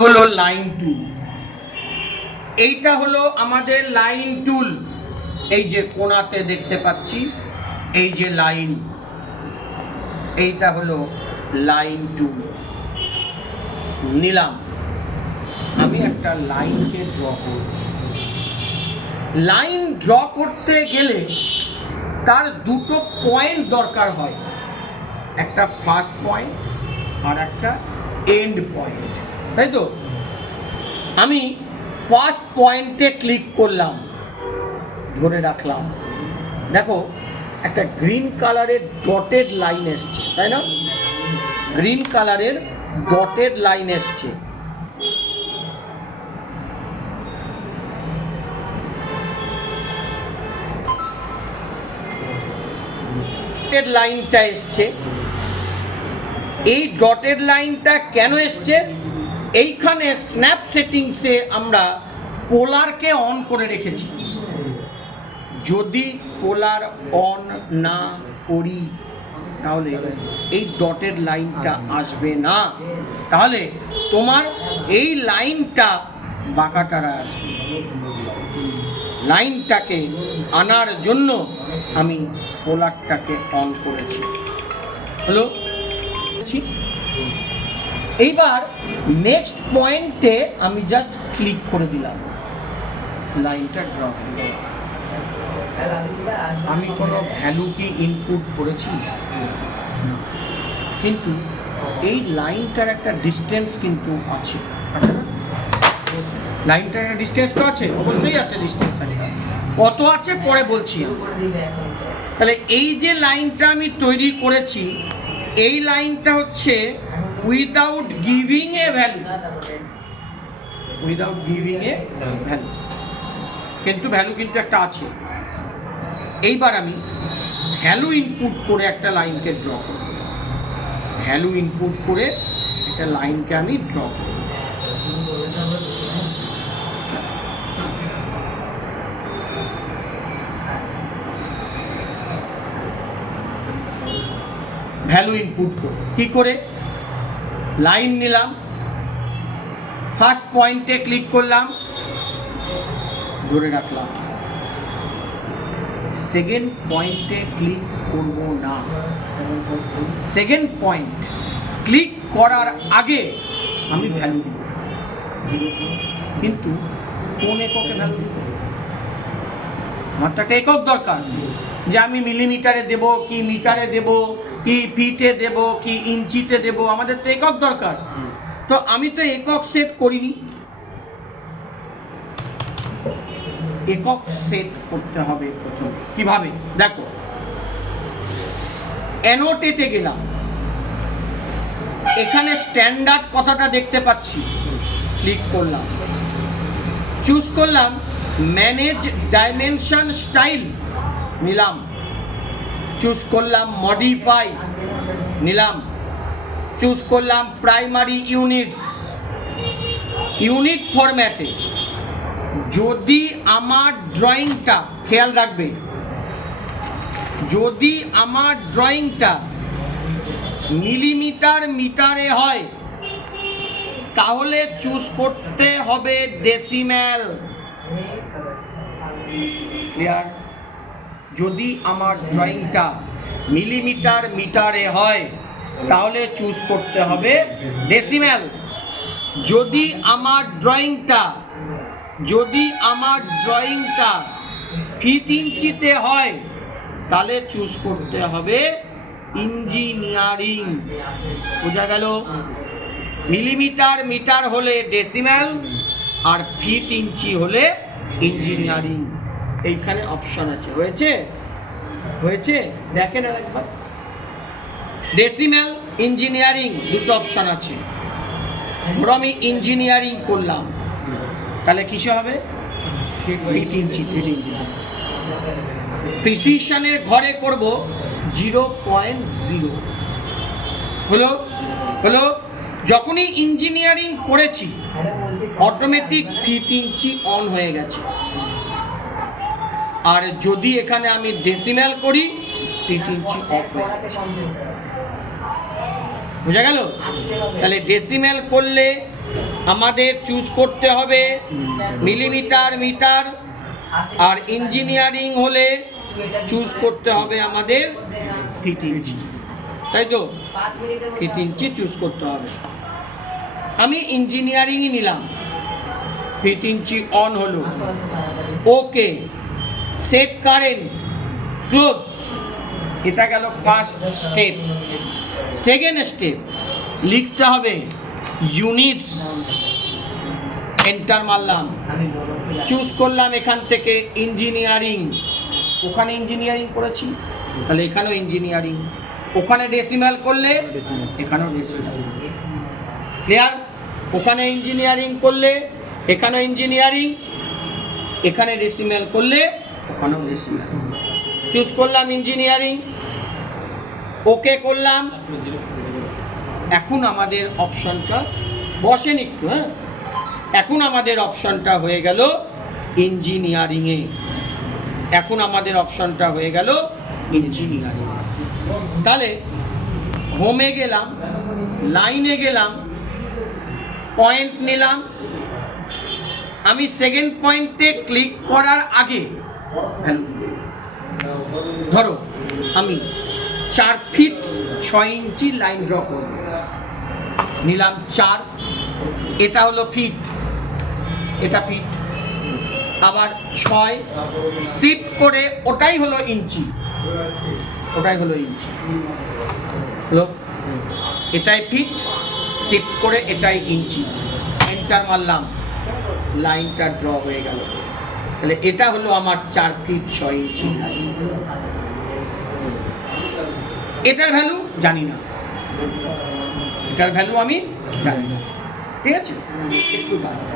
হলো line tool. এইটা হলো আমাদের লাইন টুল। এই যে কোণাতে দেখতে পাচ্ছি এই যে লাইন, এইটা হলো লাইন টুল। নিলাম, আমি একটা লাইনকে ড্র করব। লাইন ড্র করতে গেলে তার দুটো পয়েন্ট দরকার হয়, একটা ফার্স্ট পয়েন্ট আর একটা এন্ড পয়েন্ট, তাই তো? আমি ফার্স্ট পয়েন্টে ক্লিক করলাম, ধরে রাখলাম, দেখো একটা গ্রিন কালারের ডটেড লাইন এসছে, তাই না? গ্রিন কালারের ডটেড লাইন এসছে। ডটেড লাইনটা এসছে। এই ডটেড লাইনটা কেন এসছে? এইখানে স্ন্যাপ সেটিংসে আমরা পোলারকে অন করে রেখেছি। যদি পোলার অন না করি তাহলে এই ডটেড লাইনটা আসবে না, তাহলে তোমার এই লাইনটা বাঁকাটারা আসবে। লাইনটাকে আনার জন্য আমি পোলারটাকে অন করেছি। হলো, এইবার নেক্সট পয়েন্টে আমি জাস্ট ক্লিক করে দিলাম, লাইনটা ড্র হয়ে গেল। আমি কোনো ভ্যালু কি ইনপুট করেছি? কিন্তু এই লাইনটার একটা ডিস্টেন্স কিন্তু আছে, আছে না? লাইনটার একটা ডিস্টেন্স তো আছে, অবশ্যই আছে ডিস্টেন্স একটা। কত আছে পরে বলছি। তাহলে এই যে লাইনটা আমি তৈরি করেছি, এই লাইনটা হচ্ছে without giving a value, without giving a value, কিন্তু ভ্যালু কিন্তু একটা আছে। এইবার আমি ভ্যালু ইনপুট করে একটা লাইনকে ড্র করব। ভ্যালু ইনপুট করে একটা লাইনকে আমি ড্র করব। ভ্যালু ইনপুট করব কি করে? লাইন নিলাম, ফার্স্ট পয়েন্টে ক্লিক করলাম, ধরে রাখলাম। সেকেন্ড পয়েন্টে ক্লিক করব না। সেকেন্ড পয়েন্ট ক্লিক করার আগে আমি ভ্যালু দিব, কিন্তু কোন এককে ভ্যালু দিব? আমার তো একটা একক দরকার, যে আমি মিলিমিটারে দেব কি মিটারে দেব কি ফিটে দেব কি ইঞ্চিতে দেব, আমাদের তো একক দরকার। তো আমি তো একক সেট করিনি। একক সেট করতে হবে প্রথমে। কিভাবে? দেখো, অ্যানোটেটে গেলাম, এখানে স্ট্যান্ডার্ড কথাটা দেখতে পাচ্ছি, ক্লিক করলাম, চুজ করলাম ম্যানেজ ডাইমেনশন স্টাইল, নিলাম, চুজ করলাম মডিফাই, নিলাম, চুজ করলাম প্রাইমারি ইউনিটস, ইউনিট ফরম্যাটে। যদি আমার ড্রয়িংটা, খেয়াল রাখবে, যদি আমার ড্রয়িংটা মিলিমিটার মিটারে হয় তাহলে চুজ করতে হবে ডেসিমেল। ক্লিয়ার? যদি আমার ড্রয়িংটা মিলিমিটার মিটারে হয় তাহলে চুজ করতে হবে ডেসিমেল। যদি আমার ড্রয়িংটা ফিট ইঞ্চিতে হয় তাহলে চুজ করতে হবে ইঞ্জিনিয়ারিং। বোঝা গেল? মিলিমিটার মিটার হলে ডেসিমেল আর ফিট ইঞ্চি হলে ইঞ্জিনিয়ারিং। এইখানে অপশন আছে, হয়েছে? হয়েছে? দেখেন আর একবার, ডেসিমেল ইঞ্জিনিয়ারিং দুটো অপশন আছে। ধরো আমি ইঞ্জিনিয়ারিং করলাম, তাহলে কিসে হবে? ফিট ইঞ্চি। প্রিসিশনের ঘরে করব 0.0। হলো? হলো? যখনই ইঞ্জিনিয়ারিং করেছি অটোমেটিক ফিট ইঞ্চি অন হয়ে গেছে। আর যদি এখানে আমি ডেসিমেল করি ফিট ইঞ্চি অফ হয়ে গেছে। বোঝা গেল? তাহলে ডেসিমেল করলে আমাদের চুজ করতে হবে মিলিমিটার, মিটার, আর ইঞ্জিনিয়ারিং হলে চুজ করতে হবে আমাদের ফিট ইঞ্চি, তাই তো? ফিট ইঞ্চি চুজ করতে হবে। আমি ইঞ্জিনিয়ারিংই নিলাম, ফিট ইঞ্চি অন হলো, ওকে, সেট কারেন্ট, ক্লোজ। এটা গেল ফার্স্ট স্টেপ। সেকেন্ড স্টেপ, লিখতে হবে ইউনিটস, এন্টার মারলাম, চুজ করলাম এখান থেকে ইঞ্জিনিয়ারিং, ওখানে ইঞ্জিনিয়ারিং করেছি তাহলে এখানেও ইঞ্জিনিয়ারিং, ওখানে ডেসিমাল করলে এখানেও ডেসিমাল, ক্লিয়ার? ওখানে ইঞ্জিনিয়ারিং করলে এখানেও ইঞ্জিনিয়ারিং, এখানে ডেসিমাল করলে ওখানেও ডেসিমাল। চুজ করলাম ইঞ্জিনিয়ারিং, ওকে করলাম। এখন আমাদের অপশনটা বসেন একটু, হ্যাঁ, এখন আমাদের অপশনটা হয়ে গেল ইঞ্জিনিয়ারিংয়ে, এখন আমাদের অপশনটা হয়ে গেল ইঞ্জিনিয়ারিং। তাহলে হোমে গেলাম, লাইনে গেলাম, পয়েন্ট নিলাম। আমি সেকেন্ড পয়েন্টে ক্লিক করার আগে ভ্যালু, ধরো আমি 4 ফিট 6 ইঞ্চি লাইন ড্র করব, নিলাম 4, এটা হলো ফিট, এটা ফিট, আবার 6 শিফট করে ওটাই হলো ইঞ্চি, ওটাই হলো ইঞ্চি, হলো এটাই ফিট, শিফট করে এটাই ইঞ্চি, এন্টার মারলাম, লাইনটা ড্র হয়ে গেল। তাহলে এটা হলো আমার 4 ফিট 6 ইঞ্চি লাইন। এটার ভ্যালু জানি না, এটার ভ্যালু আমি জানি না, ঠিক আছে? একটু দাঁড়াও।